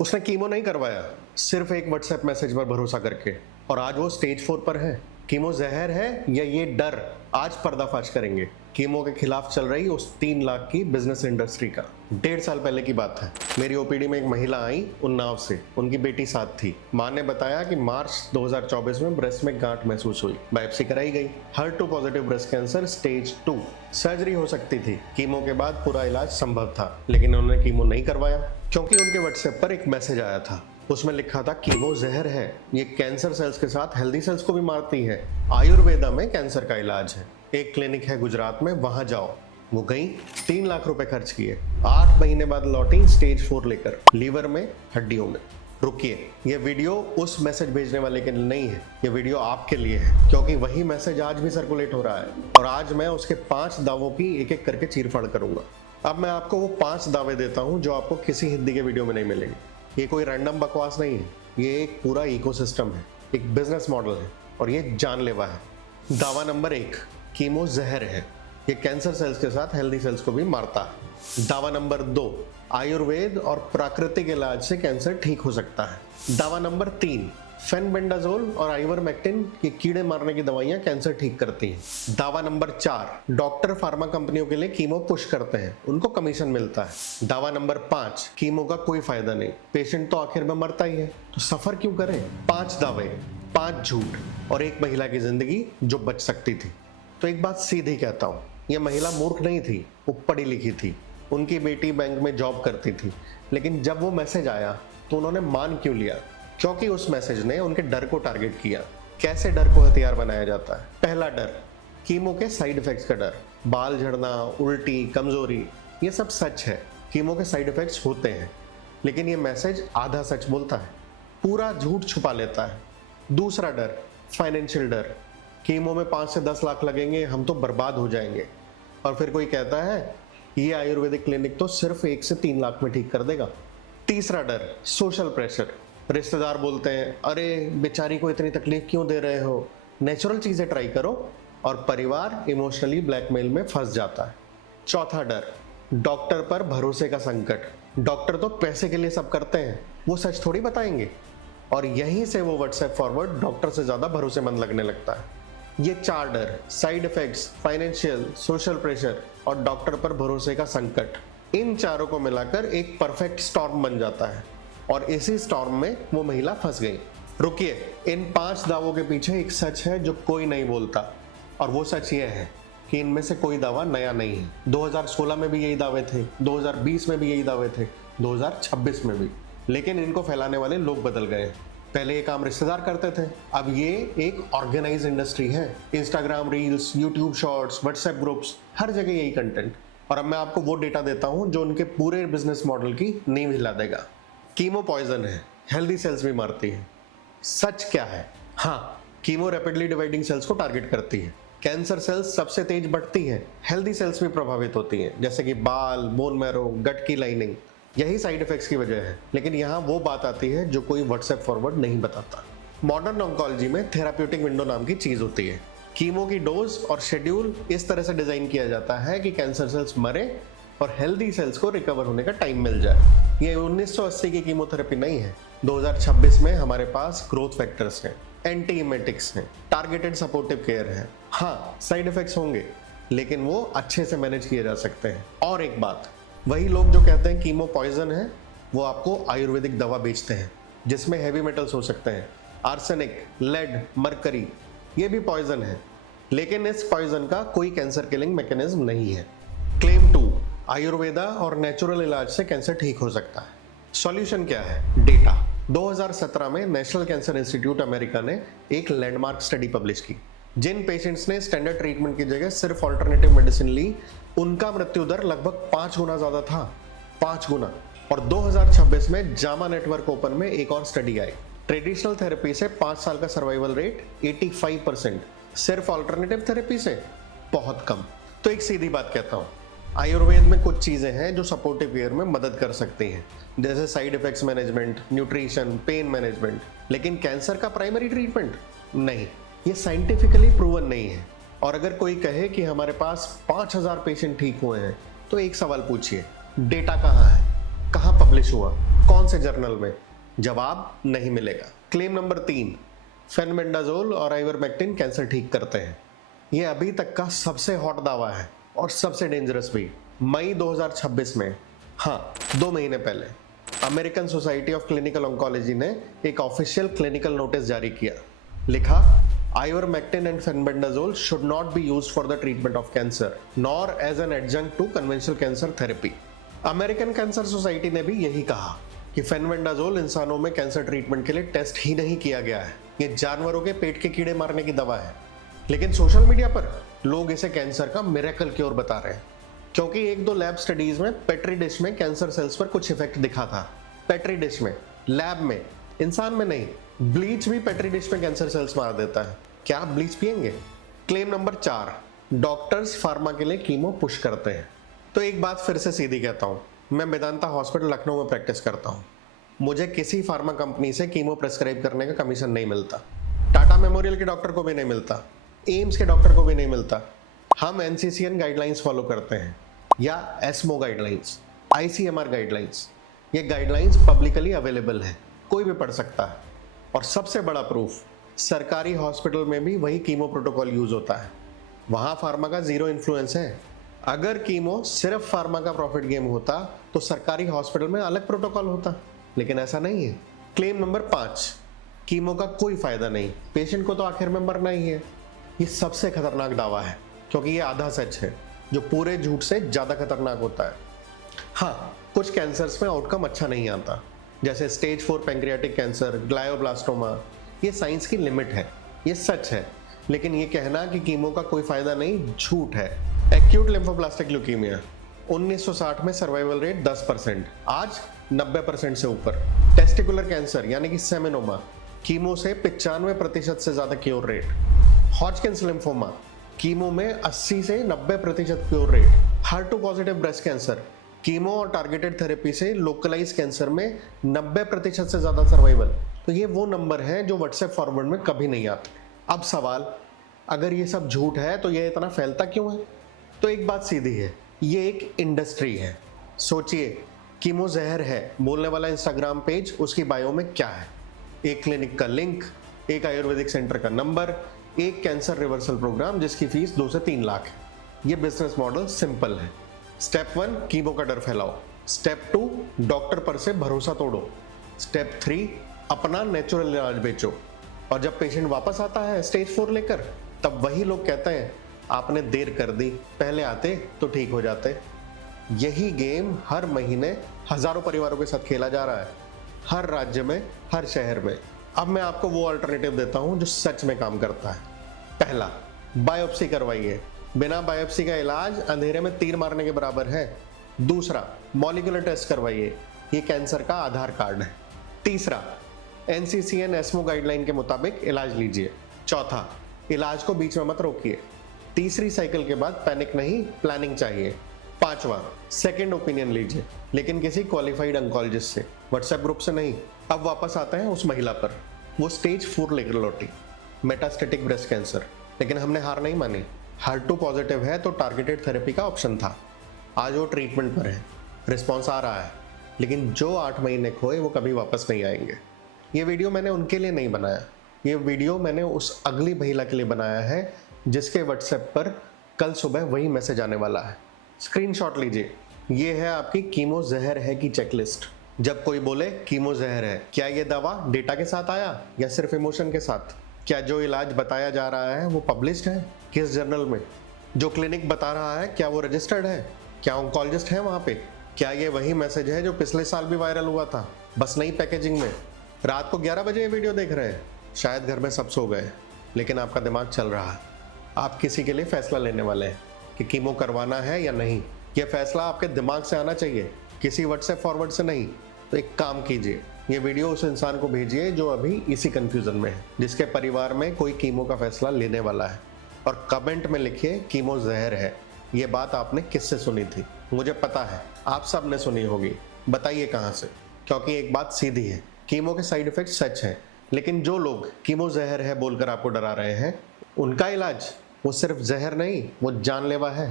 उसने कीमो नहीं करवाया, सिर्फ एक व्हाट्सएप मैसेज पर भरोसा करके, और आज वो स्टेज 4 पर है। कीमो जहर है या ये डर, आज पर्दाफाश करेंगे। कीमो के खिलाफ चल रही उस 3 लाख की बिजनेस इंडस्ट्री का। 1.5 साल पहले की बात है। मेरी ओपीडी में एक महिला आई उन्नाव से, उनकी बेटी साथ थी। मां ने बताया कि मार्च 2024 में ब्रेस्ट में गांठ महसूस हुई, बायोप्सी कराई गई, HER2 positive breast cancer stage 2। Surgery हो सकती थी, कीमो के बाद पूरा इलाज संभव था, लेकिन उन्होंने कीमो नहीं करवाया क्योंकि उनके व्हाट्सएप पर एक मैसेज आया था। उसमें लिखा था कीमो जहर है, ये कैंसर सेल्स के साथ हेल्दी सेल्स को भी मारती है, आयुर्वेदा में कैंसर का इलाज है, एक क्लिनिक है गुजरात में, वहां जाओ। वो गई, 3 लाख रुपए खर्च किए, 8 महीने बाद लौटी स्टेज 4 लेकर, लीवर में, हड्डियों में। रुकिए, ये वीडियो उस मैसेज भेजने वाले के लिए नहीं है, ये वीडियो आपके लिए है, क्योंकि वही मैसेज आज भी सर्कुलेट हो रहा है, और आज मैं उसके 5 दावों की एक एक करके चीरफाड़ करूंगा। अब मैं आपको वो 5 दावे देता हूं जो आपको किसी हिंदी के वीडियो में नहीं मिलेंगे। ये कोई रैंडम बकवास नहीं है, ये एक पूरा इकोसिस्टम है, एक बिजनेस मॉडल है, और ये जानलेवा है। दावा नंबर 1, कीमो जहर है, ये कैंसर सेल्स के साथ हेल्दी सेल्स को भी मारता है। दावा नंबर 2, आयुर्वेद और प्राकृतिक इलाज से कैंसर ठीक हो सकता है। दावा नंबर 3, फेनबेंडाजोल और आइवरमेक्टिन ये कीड़े मारने की दवाइयां कैंसर ठीक करती हैं। दावा नंबर 4, डॉक्टर फार्मा कंपनियों के लिए कीमो पुश करते हैं, उनको कमीशन मिलता है। दावा नंबर 5, कीमो का कोई फायदा नहीं, पेशेंट तो आखिर में मरता ही है, तो सफर क्यों करें। 5 दावे, 5 झूठ और एक महिला की जिंदगी जो बच सकती थी। तो एक बात सीधी कहता हूँ, यह महिला मूर्ख नहीं थी, वो पढ़ी लिखी थी, उनकी बेटी बैंक में जॉब करती थी, लेकिन जब वो मैसेज आया तो उन्होंने मान क्यों लिया? क्योंकि उस मैसेज ने उनके डर को टारगेट किया। कैसे डर को हथियार बनाया जाता है? पहला डर, कीमो के साइड इफेक्ट्स का डर। बाल झड़ना, उल्टी, कमजोरी, ये सब सच है, कीमो के साइड इफेक्ट्स होते हैं, लेकिन ये मैसेज आधा सच बोलता है, पूरा झूठ छुपा लेता है। दूसरा डर, फाइनेंशियल डर। कीमो में 5 से 10 लाख लगेंगे, हम तो बर्बाद हो जाएंगे। और फिर कोई कहता है ये आयुर्वेदिक क्लिनिक तो सिर्फ 1 से 3 लाख में ठीक कर देगा। तीसरा डर, सोशल प्रेशर। रिश्तेदार बोलते हैं, अरे बेचारी को इतनी तकलीफ क्यों दे रहे हो, नेचुरल चीजें ट्राई करो, और परिवार इमोशनली ब्लैकमेल में फंस जाता है। चौथा डर, डॉक्टर पर भरोसे का संकट। डॉक्टर तो पैसे के लिए सब करते हैं, वो सच थोड़ी बताएंगे, और यहीं से वो व्हाट्सएप फॉरवर्ड डॉक्टर से ज्यादा भरोसेमंद लगने लगता है। ये 4 डर, side effects, financial, social pressure और डॉक्टर पर भरोसे का संकट, इन चारों को मिलाकर एक परफेक्ट स्टॉर्म बन जाता है, और इसी स्टॉर्म में वो महिला फंस गई। रुकिए, इन 5 दावों के पीछे एक सच है जो कोई नहीं बोलता, और वो सच ये है कि इनमें से कोई दावा नया नहीं है। 2016 में भी यही दावे थे, 2020 में भी यही दावे थे, 2026 में भी, लेकिन इनको फैलाने वाले लोग बदल गए। पहले ये काम रिश्तेदार करते थे, अब ये एक ऑर्गेनाइज इंडस्ट्री है। Instagram reels, YouTube shorts, WhatsApp groups, हर जगह यही कंटेंट। और अब मैं आपको वो डेटा देता हूं जो उनके पूरे बिजनेस मॉडल की नींव हिला देगा। कीमो पॉइजन है, हेल्दी सेल्स भी मारती है। सच क्या है? हाँ, कीमो रैपिडली डिवाइडिंग सेल्स को टारगेट करती है, कैंसर सेल्स सबसे तेज बढ़ती हैं, हेल्दी सेल्स भी प्रभावित होती हैं, जैसे कि बाल, बोन मैरो, गट की लाइनिंग। यही साइड इफेक्ट्स की वजह है, लेकिन यहाँ वो बात आती है जो कोई व्हाट्सएप फॉरवर्ड नहीं बताता। मॉडर्न ऑन्कोलॉजी में थेराप्यूटिक विंडो नाम की चीज होती है। कीमो की डोज और शेड्यूल इस तरह से डिजाइन किया जाता है कि कैंसर सेल्स मरे और हेल्दी सेल्स को रिकवर होने का टाइम मिल जाए। ये 1980 की कीमोथेरेपी नहीं है, 2026 में हमारे पास ग्रोथ फैक्टर्स हैं, एंटी इमेटिक्स हैं, टारगेटेड सपोर्टिव केयर है। हाँ, साइड इफेक्ट्स होंगे, लेकिन वो अच्छे से मैनेज किए जा सकते हैं। और एक बात, वही लोग जो कहते हैं कीमो पॉइजन है, वो आपको आयुर्वेदिक दवा बेचते हैं जिसमें हैवी मेटल्स हो सकते हैं, आर्सेनिक, लेड, मरकरी, ये भी पॉइजन है, लेकिन इस पॉइजन का कोई कैंसर किलिंग मैकेनिज्म नहीं है। क्लेम 2, आयुर्वेदा और नेचुरल इलाज से कैंसर ठीक हो सकता है। सॉल्यूशन क्या है? डेटा। 2017 में नेशनल कैंसर इंस्टीट्यूट अमेरिका ने एक लैंडमार्क स्टडी पब्लिश की। जिन पेशेंट्स ने स्टैंडर्ड ट्रीटमेंट की जगह सिर्फ ऑल्टरनेटिव मेडिसिन ली, उनका मृत्यु दर लगभग 5 गुना ज्यादा था, 5 गुना। और 2026 में जामा नेटवर्क ओपन में एक और स्टडी आई। ट्रेडिशनल थेरेपी से 5 साल का सर्वाइवल रेट 85%, सिर्फ ऑल्टरनेटिव थेरेपी से बहुत कम। तो एक सीधी बात कहता हूँ, आयुर्वेद में कुछ चीजें हैं जो सपोर्टिव केयर में मदद कर सकती हैं, जैसे side effects management, nutrition, pain management, लेकिन कैंसर का प्राइमरी ट्रीटमेंट नहीं, ये साइंटिफिकली प्रूवन नहीं है। और अगर कोई कहे कि हमारे पास 5000 पेशेंट ठीक हुए हैं, तो एक सवाल पूछिए, डेटा कहाँ है, कहाँ पब्लिश हुआ? कौन से जर्नल में? जवाब नहीं मिलेगा। क्लेम नंबर 3, फेनबेंडाजोल और आइवरमेक्टिन कैंसर ठीक करते हैं। ये अभी तक का सबसे हॉट दावा है और सबसे डेंजरस भी। मई 2026 में, हाँ 2 महीने पहले, American Society of Clinical Oncology ने एक ऑफिशियल क्लिनिकल नोटिस जारी किया। लिखा, ivermectin and fenbendazole should not be used for the treatment of cancer nor as an adjunct to conventional cancer therapy. American Cancer Society ने भी यही कहा कि फेनबेंडाजोल इंसानों में कैंसर ट्रीटमेंट के लिए टेस्ट ही नहीं किया गया है, ये जानवरों के पेट के कीड़े मारने की दवा है। लेकिन सोशल मीडिया पर लोग इसे कैंसर का मिरेकल क्योर बता रहे हैं, क्योंकि 1-2 लैब स्टडीज में पेट्री डिश में कैंसर सेल्स पर कुछ इफेक्ट दिखा था। पेट्री डिश में, लैब में, इंसान में नहीं। ब्लीच भी पेट्री डिश में कैंसर सेल्स मार देता है। क्या आप ब्लीच पिएंगे? क्लेम नंबर 4, डॉक्टर्स फार्मा के लिए कीमो पुश करते हैं। तो एक बात फिर से सीधी कहता हूँ, मैं मेदांता हॉस्पिटल लखनऊ में प्रैक्टिस करता हूँ। मुझे किसी फार्मा कंपनी से कीमो प्रेस्क्राइब करने का कमीशन नहीं मिलता। टाटा मेमोरियल के डॉक्टर को भी नहीं मिलता, एम्स के डॉक्टर को भी नहीं मिलता। हम NCCN गाइडलाइंस फॉलो करते हैं या ESMO गाइडलाइंस, ICMR गाइडलाइंस। ये गाइडलाइंस पब्लिकली अवेलेबल है, कोई भी पढ़ सकता है। और सबसे बड़ा प्रूफ, सरकारी हॉस्पिटल में भी वही कीमो प्रोटोकॉल यूज होता है। वहाँ फार्मा का जीरो इन्फ्लुएंस है। अगर कीमो सिर्फ फार्मा का प्रॉफिट गेम होता तो सरकारी हॉस्पिटल में अलग प्रोटोकॉल होता, लेकिन ऐसा नहीं है। क्लेम नंबर 5, कीमो का कोई फायदा नहीं, पेशेंट को तो आखिर में मरना ही है। ये सबसे खतरनाक दावा है, क्योंकि ये आधा सच है, जो पूरे झूठ से ज्यादा खतरनाक होता है। हाँ, कुछ कैंसर्स में आउटकम अच्छा नहीं आता, जैसे स्टेज 4 पैंक्रियाटिक कैंसर, ग्लायोब्लास्टोमा। ये साइंस की लिमिट है, ये सच है। लेकिन ये कहना कि कीमो का कोई फायदा नहीं, झूठ है। एक्यूट लिम्फोब्लास्टिक ल्यूकीमिया, 1960 में सर्वाइवल रेट 10%, आज 90% से ऊपर। टेस्टिकुलर कैंसर यानी कि सेमिनोमा, कीमो से 95% से ज्यादा क्योर रेट। हॉजकिंस लिम्फोमा, कीमो में 80 से 90% cure rate. HER2 positive breast cancer, chemo और टारगेटेड थेरेपी से लोकलाइज कैंसर में 90% से ज्यादा सर्वाइवल। तो ये वो नंबर हैं जो व्हाट्सएप फॉरवर्ड में कभी नहीं आते। अब सवाल, अगर ये सब झूठ है तो ये इतना फैलता क्यों है? तो एक बात सीधी है, ये एक इंडस्ट्री है। सोचिए, कीमो जहर है बोलने वाला इंस्टाग्राम पेज, उसकी बायो में क्या है? एक क्लिनिक का लिंक, एक आयुर्वेदिक सेंटर का नंबर, एक कैंसर रिवर्सल प्रोग्राम जिसकी फीस 2 से 3 लाख है। ये बिजनेस मॉडल सिंपल है। स्टेप 1, कीमो का डर फैलाओ। स्टेप 2, डॉक्टर पर से भरोसा तोड़ो। स्टेप 3, अपना नेचुरल इलाज बेचो। और जब पेशेंट वापस आता है स्टेज 4 लेकर, तब वही लोग कहते हैं आपने देर कर दी, पहले आते तो ठीक हो जाते। यही गेम हर महीने हजारों परिवारों के साथ खेला जा रहा है, हर राज्य में, हर शहर में। अब मैं आपको वो अल्टरनेटिव देता हूं जो सच में काम करता है। पहला, बायोप्सी करवाइए। बिना बायोप्सी का इलाज अंधेरे में तीर मारने के बराबर है। दूसरा, मॉलिक्यूलर टेस्ट करवाइए, ये कैंसर का आधार कार्ड है। तीसरा, NCCN ESMO गाइडलाइन के मुताबिक इलाज लीजिए। चौथा, इलाज को बीच में मत रोकिए। तीसरी साइकिल के बाद पैनिक नहीं, प्लानिंग चाहिए। पांचवा, सेकंड ओपिनियन लीजिए, लेकिन किसी क्वालिफाइड ऑन्कोलॉजिस्ट से, व्हाट्सएप ग्रुप से नहीं। अब वापस आते हैं उस महिला पर। वो स्टेज 4 लेकर लौटी, मेटास्टेटिक ब्रेस्ट कैंसर। लेकिन हमने हार नहीं मानी। HER2 पॉजिटिव है तो टारगेटेड थेरेपी का ऑप्शन था। आज वो ट्रीटमेंट पर है, रिस्पॉन्स आ रहा है। लेकिन जो 8 महीने खोए वो कभी वापस नहीं आएंगे। ये वीडियो मैंने उनके लिए नहीं बनाया, ये वीडियो मैंने उस अगली महिला के लिए बनाया है जिसके व्हाट्सएप पर कल सुबह वही मैसेज आने वाला है। स्क्रीनशॉट लीजिए, ये है आपकी कीमो जहर है की चेकलिस्ट। जब कोई बोले कीमो जहर है, क्या ये दवा डेटा के साथ आया या सिर्फ इमोशन के साथ? क्या जो इलाज बताया जा रहा है वो पब्लिश्ड है? किस जर्नल में? जो क्लिनिक बता रहा है क्या वो रजिस्टर्ड है? क्या ऑन्कोलॉजिस्ट है वहाँ पे? क्या ये वही मैसेज है जो पिछले साल भी वायरल हुआ था, बस नई पैकेजिंग में? रात को 11 बजे ये वीडियो देख रहे हैं, शायद घर में सब सो गए, लेकिन आपका दिमाग चल रहा है। आप किसी के लिए फैसला लेने वाले हैं कि कीमो करवाना है या नहीं। ये फैसला आपके दिमाग से आना चाहिए, किसी व्हाट्सएप फॉरवर्ड से नहीं। तो एक काम कीजिए, ये वीडियो उस इंसान को भेजिए जो अभी इसी कंफ्यूजन में है, जिसके परिवार में कोई कीमो का फैसला लेने वाला है। और कमेंट में लिखिए कीमो जहर है। ये बात आपने किससे सुनी थी? मुझे पता है आप सब ने सुनी होगी, बताइए कहाँ से। क्योंकि एक बात सीधी है, कीमो के साइड इफेक्ट सच हैं, लेकिन जो लोग कीमो जहर है बोलकर आपको डरा रहे हैं, उनका इलाज वो सिर्फ जहर नहीं, वो जानलेवा है।